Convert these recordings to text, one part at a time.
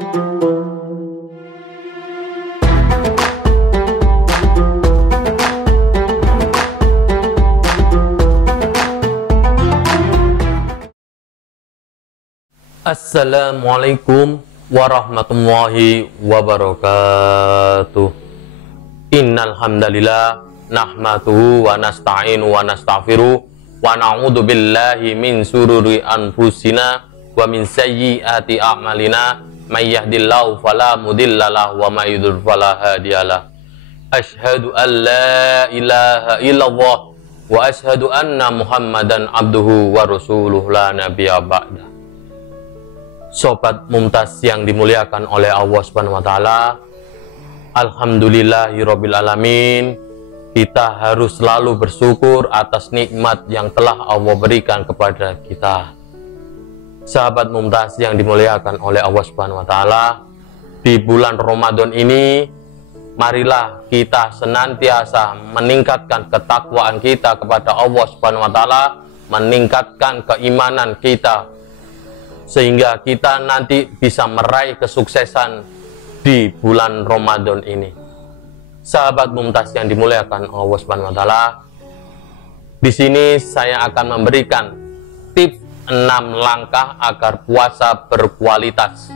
Assalamualaikum warahmatullahi wabarakatuh. Innal hamdalillah nahmaduhu wa nasta'inu wa nastaghfiruh wa na'udzu billahi min sururi anfusina wa min sayyiati a'malina may yahdihillahu fala mudhillalahu wa may yudhlil fala hadiyalah. Asyhadu an la ilaha illallah wa asyhadu anna Muhammadan abduhu wa rasuluh la nabiyya ba'da. Sobat Mumtaz yang dimuliakan oleh Allah Subhanahu wa taala, alhamdulillahirabbil alamin. Kita harus selalu bersyukur atas nikmat yang telah Allah berikan kepada kita. Sahabat Mumtaz yang dimuliakan oleh Allah Subhanahu wa taala, di bulan Ramadan ini marilah kita senantiasa meningkatkan ketakwaan kita kepada Allah Subhanahu wa taala, meningkatkan keimanan kita, sehingga kita nanti bisa meraih kesuksesan di bulan Ramadan ini. Sahabat Mumtaz yang dimuliakan Allah Subhanahu wa taala, di sini saya akan memberikan tips 6 langkah agar puasa berkualitas.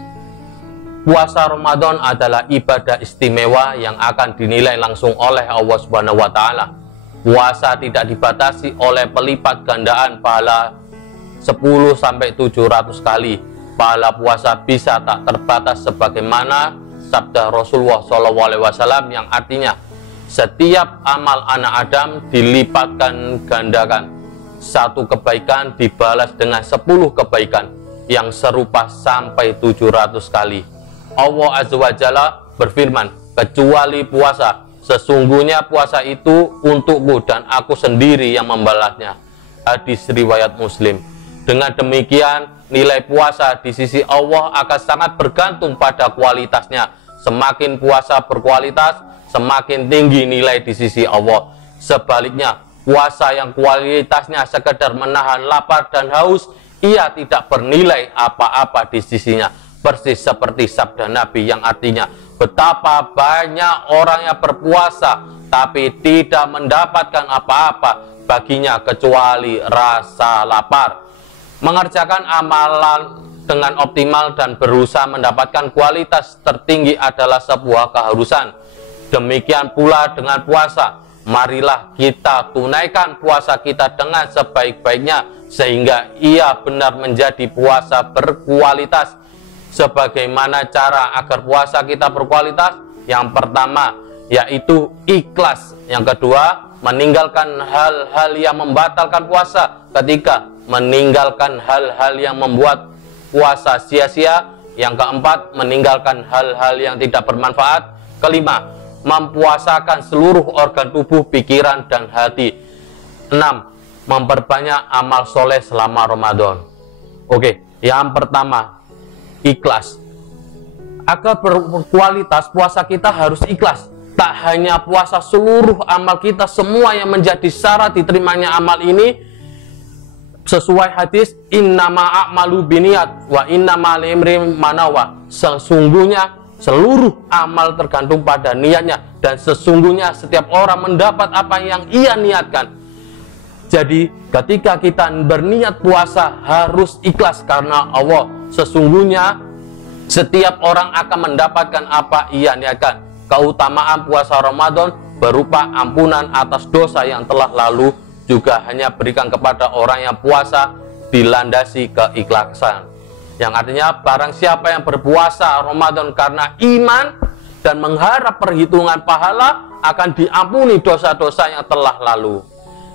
Puasa Ramadan adalah ibadah istimewa yang akan dinilai langsung oleh Allah Subhanahu wa taala. Puasa tidak dibatasi oleh pelipat gandaan pahala 10-700 kali. Pahala puasa bisa tak terbatas sebagaimana sabda Rasulullah SAW yang artinya setiap amal anak Adam dilipatkan gandakan. Satu kebaikan dibalas dengan 10 kebaikan yang serupa sampai 700 kali. Allah Azza wa Jalla berfirman, kecuali puasa, sesungguhnya puasa itu untukku dan aku sendiri yang membalasnya. Hadis riwayat Muslim. Dengan demikian, nilai puasa di sisi Allah akan sangat bergantung pada kualitasnya. Semakin puasa berkualitas, semakin tinggi nilai di sisi Allah. Sebaliknya, puasa yang kualitasnya sekedar menahan lapar dan haus, ia tidak bernilai apa-apa di sisinya. Persis seperti sabda Nabi yang artinya, betapa banyak orang yang berpuasa, tapi tidak mendapatkan apa-apa baginya kecuali rasa lapar. Mengerjakan amalan dengan optimal dan berusaha mendapatkan kualitas tertinggi adalah sebuah keharusan. Demikian pula dengan puasa. Marilah kita tunaikan puasa kita dengan sebaik-baiknya sehingga ia benar menjadi puasa berkualitas. Sebagaimana cara agar puasa kita berkualitas? Yang pertama yaitu ikhlas. Yang kedua, meninggalkan hal-hal yang membatalkan puasa. Ketiga, meninggalkan hal-hal yang membuat puasa sia-sia. Yang keempat, meninggalkan hal-hal yang tidak bermanfaat. Kelima, mempuasakan seluruh organ tubuh, pikiran, dan hati. 6, memperbanyak amal soleh selama Ramadan. Oke, yang pertama, ikhlas. Agar berkualitas, puasa kita harus ikhlas. Tak hanya puasa, seluruh amal kita, semua yang menjadi syarat diterimanya amal ini sesuai hadis innama a'malu biniyat wa innama li'imrin manawa. Sesungguhnya seluruh amal tergantung pada niatnya dan sesungguhnya setiap orang mendapat apa yang ia niatkan. Jadi ketika kita berniat puasa harus ikhlas karena Allah. Sesungguhnya setiap orang akan mendapatkan apa ia niatkan. Keutamaan puasa Ramadan berupa ampunan atas dosa yang telah lalu, juga hanya berikan kepada orang yang puasa dilandasi keikhlasan. Yang artinya barang siapa yang berpuasa Ramadan karena iman dan mengharap perhitungan pahala akan diampuni dosa-dosa yang telah lalu.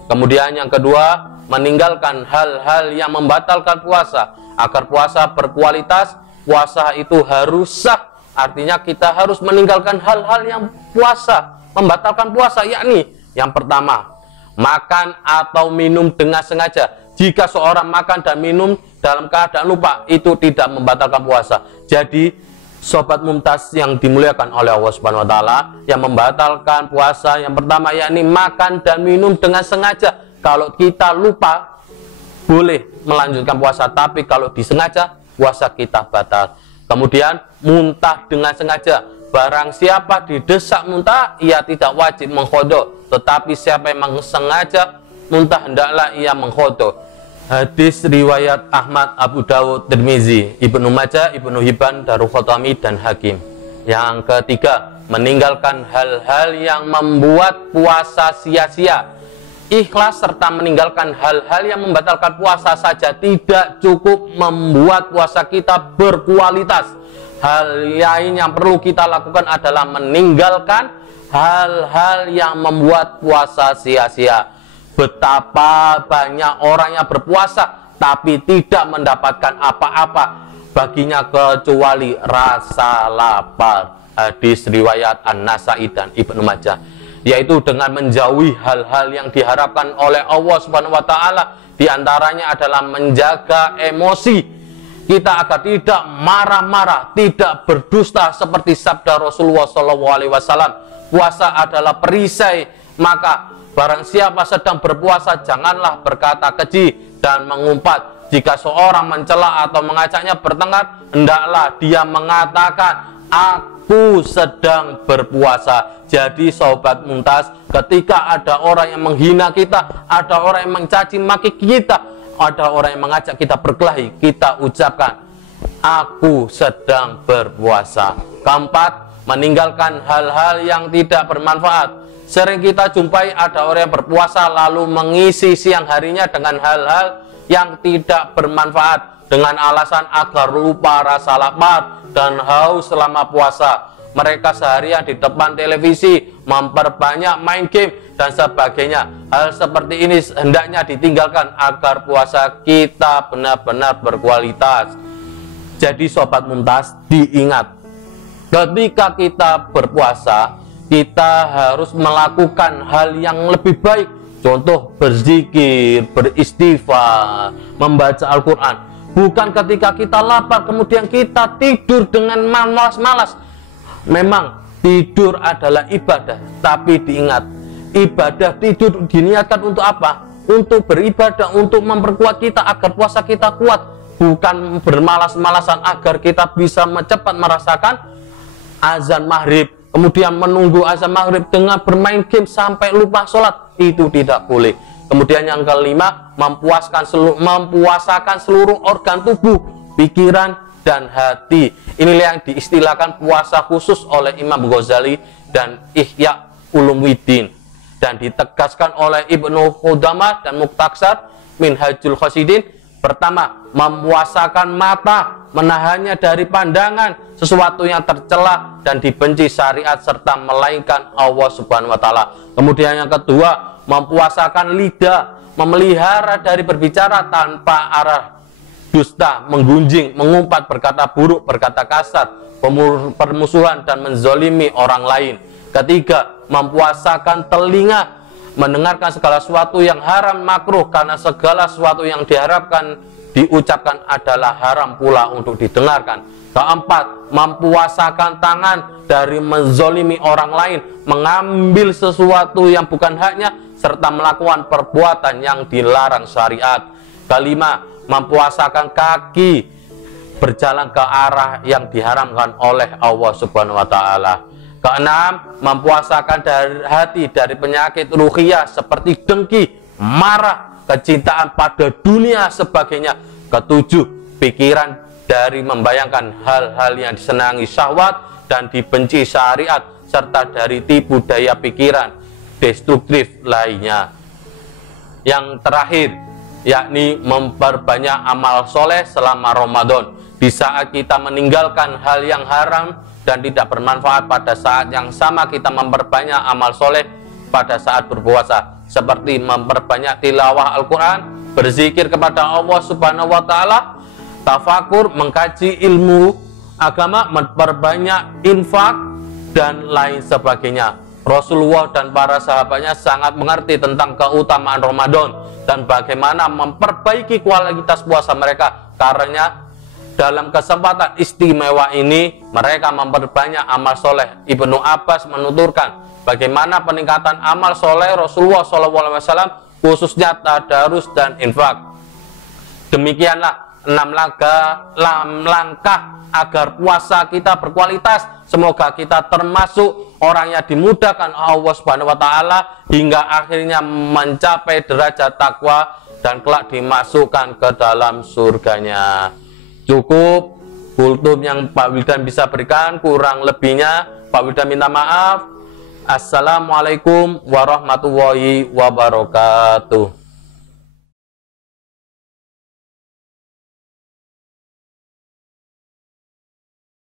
Kemudian yang kedua, meninggalkan hal-hal yang membatalkan puasa. Agar puasa berkualitas, puasa itu harus sah. Artinya kita harus meninggalkan hal-hal yang membatalkan puasa, yakni yang pertama, makan atau minum dengan sengaja. Jika seorang makan dan minum dalam keadaan lupa, itu tidak membatalkan puasa. Jadi, Sobat Mumtaz yang dimuliakan oleh Allah Subhanahu wa taala, yang membatalkan puasa yang pertama yakni makan dan minum dengan sengaja. Kalau kita lupa, boleh melanjutkan puasa, tapi kalau disengaja, puasa kita batal. Kemudian muntah dengan sengaja. Barang siapa didesak muntah, ia tidak wajib mengqadha, tetapi siapa yang sengaja muntah hendaklah ia mengqadha. Hadis riwayat Ahmad, Abu Dawud, Tirmizi, Ibnu Majah, Ibnu Hibban, Daruqutni dan Hakim. Yang ketiga, meninggalkan hal-hal yang membuat puasa sia-sia. Ikhlas serta meninggalkan hal-hal yang membatalkan puasa saja tidak cukup membuat puasa kita berkualitas. Hal lain yang perlu kita lakukan adalah meninggalkan hal-hal yang membuat puasa sia-sia. Betapa banyak orang yang berpuasa tapi tidak mendapatkan apa-apa baginya kecuali rasa lapar. Hadis riwayat An-Nasa'i dan Ibnu Majah, yaitu dengan menjauhi hal-hal yang diharapkan oleh Allah Subhanahu wa taala. Di antaranya adalah menjaga emosi kita agar tidak marah-marah, tidak berdusta seperti sabda Rasulullah SAW. Puasa adalah perisai, maka barang siapa sedang berpuasa janganlah berkata keji dan mengumpat. Jika seorang mencela atau mengajaknya bertengkar, hendaklah dia mengatakan, aku sedang berpuasa. Jadi Sobat Muntas, ketika ada orang yang menghina kita, ada orang yang mencaci maki kita, ada orang yang mengajak kita berkelahi, kita ucapkan, aku sedang berpuasa. Keempat, meninggalkan hal-hal yang tidak bermanfaat. Sering kita jumpai ada orang yang berpuasa lalu mengisi siang harinya dengan hal-hal yang tidak bermanfaat dengan alasan agar lupa rasa lapar dan haus selama puasa. Mereka seharian di depan televisi, memperbanyak main game dan sebagainya. Hal seperti ini hendaknya ditinggalkan agar puasa kita benar-benar berkualitas. Jadi Sobat Muntas, diingat, ketika kita berpuasa, kita harus melakukan hal yang lebih baik. Contoh berzikir, beristighfar, membaca Al-Quran. Bukan ketika kita lapar kemudian kita tidur dengan malas-malas. Memang tidur adalah ibadah, tapi diingat, ibadah tidur diniatkan untuk apa? Untuk beribadah, untuk memperkuat kita agar puasa kita kuat. Bukan bermalas-malasan agar kita bisa cepat merasakan azan maghrib, kemudian menunggu azan maghrib dengan bermain game sampai lupa sholat. Itu tidak boleh. Kemudian yang kelima, mempuasakan seluruh organ tubuh, pikiran dan hati. Inilah yang diistilahkan puasa khusus oleh Imam Ghazali dan Ihya Ulumuddin, dan ditegaskan oleh Ibnu Qudamah dan Mukhtasar Minhajul Qasidin. Pertama, mempuasakan mata, menahannya dari pandangan sesuatu yang tercela dan dibenci syariat serta melainkan Allah Subhanahu wa taala. Kemudian yang kedua, mempuasakan lidah, memelihara dari berbicara tanpa arah dusta, menggunjing, mengumpat, berkata buruk, berkata kasar, permusuhan dan menzolimi orang lain. Ketiga, mempuasakan telinga, mendengarkan segala sesuatu yang haram, makruh, karena segala sesuatu yang diharapkan diucapkan adalah haram pula untuk didengarkan. Keempat, mempuasakan tangan dari menzolimi orang lain, mengambil sesuatu yang bukan haknya, serta melakukan perbuatan yang dilarang syariat. Kelima, mempuasakan kaki, berjalan ke arah yang diharamkan oleh Allah Subhanahu wa taala. Keenam, mempuasakan dari hati dari penyakit ruhiyah seperti dengki, marah, kecintaan pada dunia sebagainya. Ketujuh, pikiran dari membayangkan hal-hal yang disenangi syahwat dan dibenci syariat, serta dari tipu daya pikiran destruktif lainnya. Yang terakhir, yakni memperbanyak amal soleh selama Ramadan. Di saat kita meninggalkan hal yang haram dan tidak bermanfaat, pada saat yang sama kita memperbanyak amal soleh pada saat berpuasa, seperti memperbanyak tilawah Al-Quran, berzikir kepada Allah Subhanahu wa taala, tafakur, mengkaji ilmu agama, memperbanyak infak dan lain sebagainya. Rasulullah dan para sahabatnya sangat mengerti tentang keutamaan Ramadan dan bagaimana memperbaiki kualitas puasa mereka. Karena dalam kesempatan istimewa ini mereka memperbanyak amal soleh. Ibnu Abbas menuturkan bagaimana peningkatan amal soleh Rasulullah SAW, khususnya tadarus dan infak. Demikianlah langkah agar puasa kita berkualitas. Semoga kita termasuk orang yang dimudahkan Allah Subhanahu wa taala hingga akhirnya mencapai derajat takwa dan kelak dimasukkan ke dalam surganya. Cukup kultum yang Pak Wildan bisa berikan, kurang lebihnya Pak Wildan minta maaf. Assalamualaikum warahmatullahi wabarakatuh.